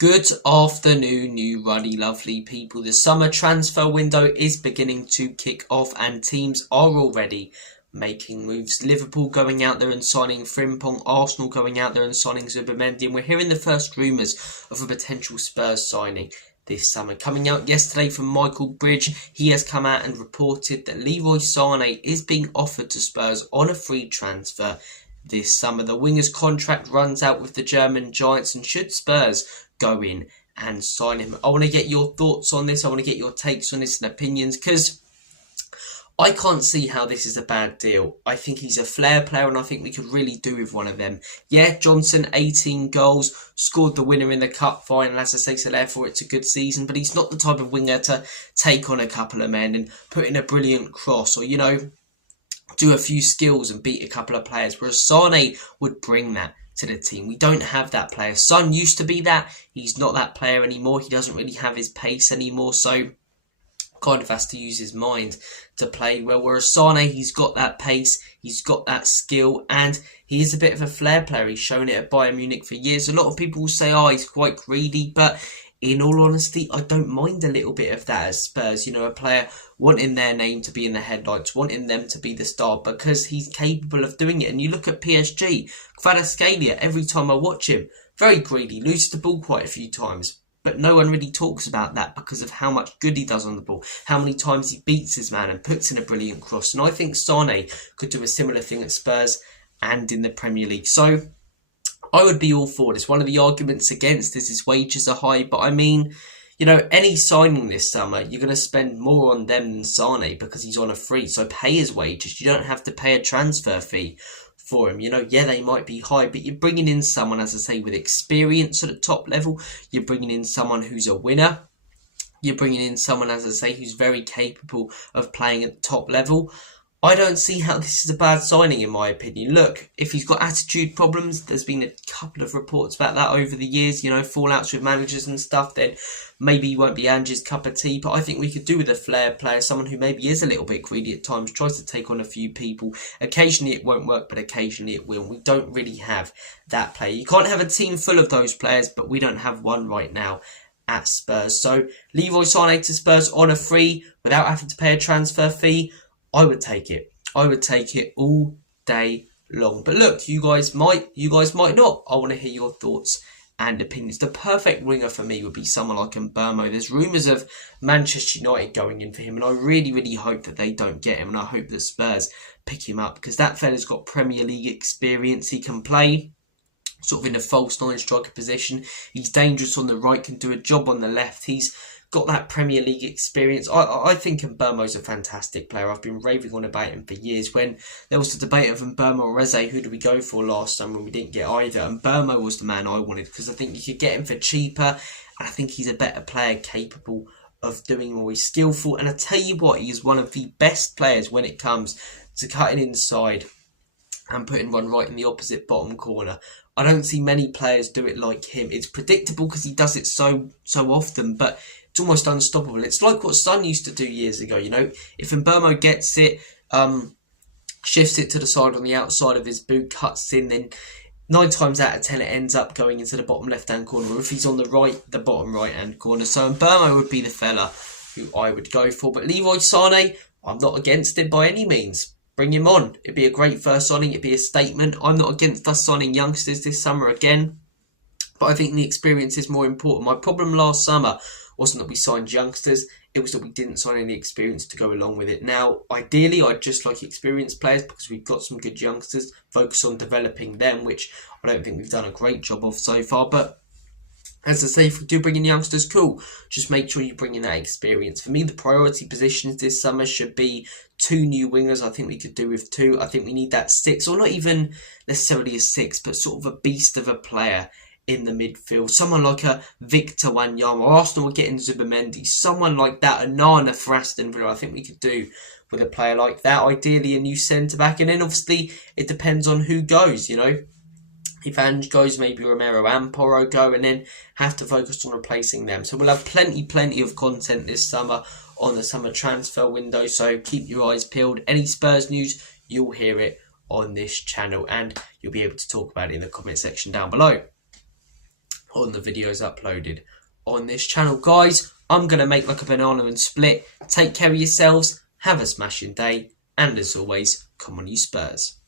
Good afternoon, you ruddy lovely people. The summer transfer window is beginning to kick off and teams are already making moves. Liverpool going out there and signing Frimpong, Arsenal going out there and signing Zubimendi, and we're hearing the first rumours of a potential Spurs signing this summer. Coming out yesterday from Michael Bridge, he has come out and reported that Leroy Sané is being offered to Spurs on a free transfer this summer. The winger's contract runs out with the German Giants, and should Spurs go in and sign him? I want to get your thoughts on this. I want to get your takes on this and opinions, because I can't see how this is a bad deal. I think he's a flair player, and I think we could really do with one of them. Yeah, Johnson, 18 goals, scored the winner in the cup final, as I say, so therefore it's a good season, but he's not the type of winger to take on a couple of men and put in a brilliant cross, or, do a few skills and beat a couple of players, whereas Sané would bring that to the team. We don't have that player. Son used to be that. He's not that player anymore. He doesn't really have his pace anymore, so kind of has to use his mind to play well. Whereas Sané, he's got that pace, he's got that skill, and he is a bit of a flair player. He's shown it at Bayern Munich for years. A lot of people will say, he's quite greedy, but in all honesty, I don't mind a little bit of that as Spurs. A player wanting their name to be in the headlights, wanting them to be the star, because he's capable of doing it. And you look at PSG, Kvaratskhelia, every time I watch him, very greedy, loses the ball quite a few times. But no one really talks about that because of how much good he does on the ball, how many times he beats his man and puts in a brilliant cross. And I think Sané could do a similar thing at Spurs and in the Premier League. So I would be all for this. One of the arguments against this is wages are high, but I mean, any signing this summer, you're going to spend more on them than Sané because he's on a free. So pay his wages. You don't have to pay a transfer fee for him. Yeah, they might be high, but you're bringing in someone, as I say, with experience at the top level. You're bringing in someone who's a winner. You're bringing in someone, as I say, who's very capable of playing at the top level. I don't see how this is a bad signing, in my opinion. Look, if he's got attitude problems, there's been a couple of reports about that over the years, fallouts with managers and stuff, then maybe he won't be Ange's cup of tea. But I think we could do with a flair player, someone who maybe is a little bit greedy at times, tries to take on a few people. Occasionally it won't work, but occasionally it will. We don't really have that player. You can't have a team full of those players, but we don't have one right now at Spurs. So Leroy Sané to Spurs on a free, without having to pay a transfer fee, I would take it. I would take it all day long. But look, you guys might not. I want to hear your thoughts and opinions. The perfect winger for me would be someone like Mbeumo. There's rumours of Manchester United going in for him, and I really, really hope that they don't get him, and I hope that Spurs pick him up, because that fella's got Premier League experience. He can play sort of in a false nine striker position. He's dangerous on the right, can do a job on the left. He's got that Premier League experience. I think Mbeumo's a fantastic player. I've been raving on about him for years. When there was the debate of Mbeumo or Eze, who do we go for last summer, and we didn't get either, Mbeumo was the man I wanted, because I think you could get him for cheaper, and I think he's a better player, capable of doing more. He's skillful, and I tell you what, he is one of the best players when it comes to cutting inside and putting one right in the opposite bottom corner. I don't see many players do it like him. It's predictable because he does it so often, but it's almost unstoppable. It's like what Son used to do years ago, If Mbeumo gets it, shifts it to the side on the outside of his boot, cuts in, then 9 times out of 10 it ends up going into the bottom left-hand corner. Or if he's on the right, the bottom right-hand corner. So Mbeumo would be the fella who I would go for. But Leroy Sané, I'm not against it by any means. Bring him on. It'd be a great first signing. It'd be a statement. I'm not against us signing youngsters this summer again, but I think the experience is more important. My problem last summer wasn't that we signed youngsters, it was that we didn't sign any experience to go along with it. Now, ideally, I'd just like experienced players because we've got some good youngsters, focus on developing them, which I don't think we've done a great job of so far. But as I say, if we do bring in youngsters, cool. Just make sure you bring in that experience. For me, the priority positions this summer should be 2 new wingers. I think we could do with 2. I think we need that 6, or not even necessarily a 6, but sort of a beast of a player in the midfield. Someone like a Victor Wanyama. Arsenal were getting Zubimendi. Someone like that. A Nana for Aston Villa. I think we could do with a player like that. Ideally, a new centre-back. And then, obviously, it depends on who goes, If Ange goes, maybe Romero and Porro go, and then have to focus on replacing them. So we'll have plenty of content this summer on the summer transfer window. So keep your eyes peeled. Any Spurs news, you'll hear it on this channel, and you'll be able to talk about it in the comment section down below. on the videos uploaded on this channel. Guys, I'm going to make like a banana and split. Take care of yourselves, have a smashing day, and as always, come on you Spurs.